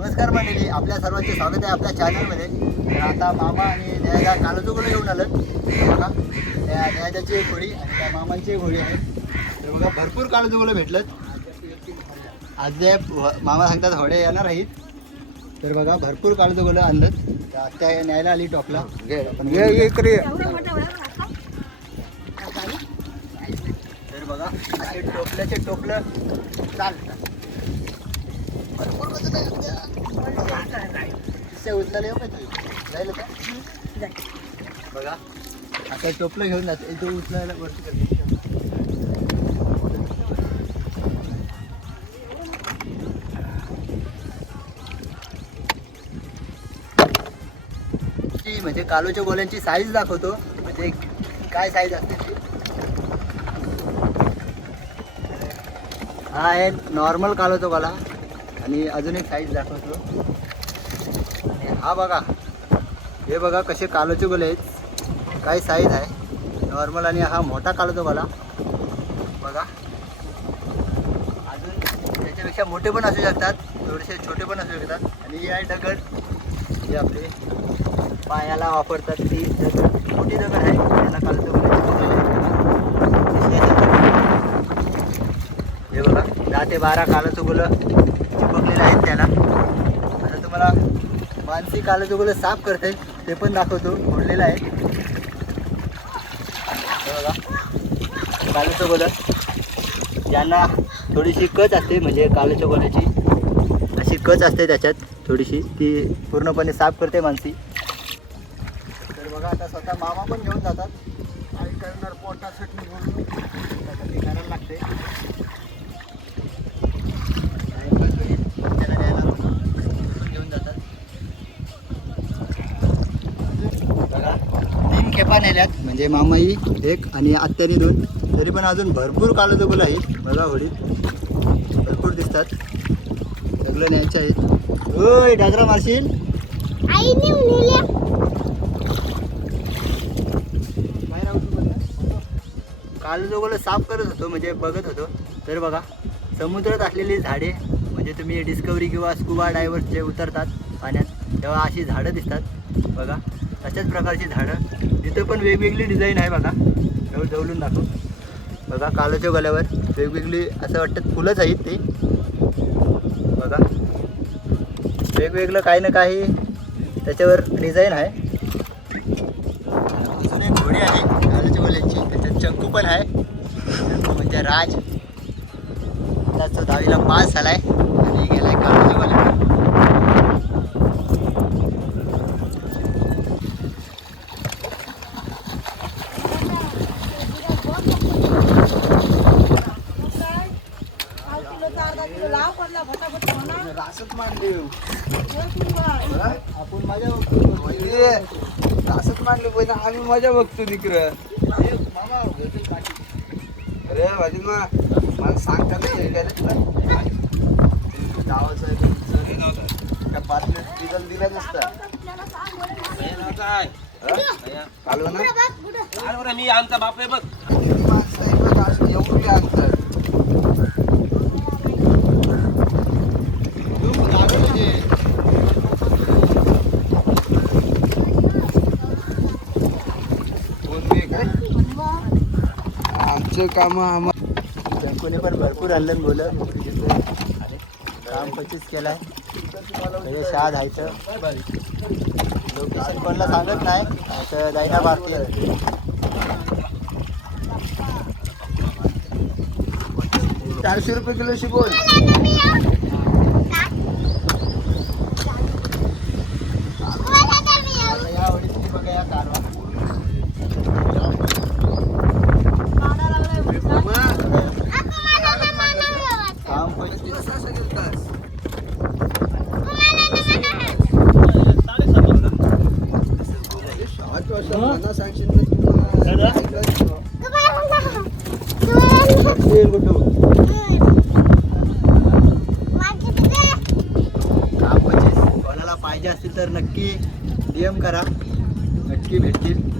नमस्कार मंडळी आपल्या सर्वांचे स्वागत आहे आपल्या चॅनलमध्ये तर आता मामा आणि न्यायदा कालोचोकडे घेऊन आलं बघा त्या न्यायदाची एक होळी आणि त्या मामांची एक होळी आहे. तर बघा भरपूर कालोचोकडे भेटलं आज जे मामा सांगतात होडे येणार आहेत. तर बघा भरपूर कालोचोकडे आणलं तर आत्या न्यायला आली टॉपला. तर बघा असे टोपल्याचे टोपलं चालतात भरपूर कसं काय किस्से उचलायला येऊ तू? जाईल का? बघा. आता टोपलं घेऊन जात. तो उचलायला वरती करतो म्हणजे कालोच्या गोल्यांची साईज दाखवतो. म्हणजे काय साईज असते ती? हा आहे नॉर्मल कालोचा गोला. आणि अजून एक साईज दाखवतो. आणि हा बघा. हे बघा कसे कालोचे गोले आहेत. काय साईज आहे. नॉर्मल आणि हा मोठा कालोचा गोला बघा. अजून त्याच्यापेक्षा मोठे पण असू शकतात. थोडेसे छोटे पण असू शकतात. आणि हे आहे दगड. जे आपले पायाला वापरतात ती दगड. मोठी दगड आहे. त्याला कालोचा हे बघा. दहा ते बारा कालाचं गुलं चिपकलेलं आहेत त्याला. आता तुम्हाला मानसी कालाचं साफ करते. ते पण दाखवतो. फोडलेलं आहे. बघा. कालाचं ज्यांना थोडीशी कच असते म्हणजे कालच्या गोल्याची अशी कच असते त्याच्यात थोडीशी. ती पूर्णपणे साफ करते मानसी. तर बघा आता स्वतः मामा पण घेऊन जातात. आई करणार पोटासाठी घेऊन त्यासाठी कारण लागते त्याला द्यायला घेऊन जातात बघा तीन खेपा नेल्यात म्हणजे मामाई एक आणि आत्याने दोन. तरी पण अजून भरपूर काळं गुलं आहेत. बघा होडीत भरपूर दिसतात. सगळं न्यायचे आहेत होय डागरा मारशील? जोगोला साफ करत होतो म्हणजे बघत होतो. तर बघा समुद्रात असलेली झाडे म्हणजे तुम्ही डिस्कवरी किंवा स्कुबा डायव्हर्स जे उतरतात पाण्यात तेव्हा अशी झाडं दिसतात. बघा तशाच प्रकारची झाडं. तिथं पण वेगवेगळी डिझाईन आहे बघा. जवळ जवळून दाखव. बघा कालोच्या गल्यावर वेगवेगळी असं वाटतं फुलंच आहेत ते. बघा. वेगवेगळं काही ना काही त्याच्यावर डिझाईन आहे. अजून एक घोडी आहे कालोच्या गल्याची. त्याच्यात चंकू पण आहे. चंकू म्हणजे राज. त्याचा दहावीला पास झालाय आणि गेलाय कालोच्या गल्या रासच मांडली आपण माझ्या रासच मांडली पाहिजे आम्ही मजा बघतो तिकडं अरे भाजी मा. मला सांगता नाही गावाचं आहे तुमचं. त्या बातमीत डिझेल दिला नसता. कालवा ना? मी आमचा बाप आहे बघ. एवढी आणतात कोण नाही काय आमचं काम आम्हाला चंकूने पण भरपूर आणलं बोलं काम पच्चीस केलाय. म्हणजे शाळा जायचं. लोकेशन कोणाला सांगत नाही. आता जाईना मारते चारशे रुपये किलो शिकवल या वडील बघा या कारवा काम पच्चीस आठ वाजता मला? सांगशील तुला ऐकलं. काम पच्चीस कोणाला पाहिजे असतील तर नक्की डी एम करा. नक्की भेटतील.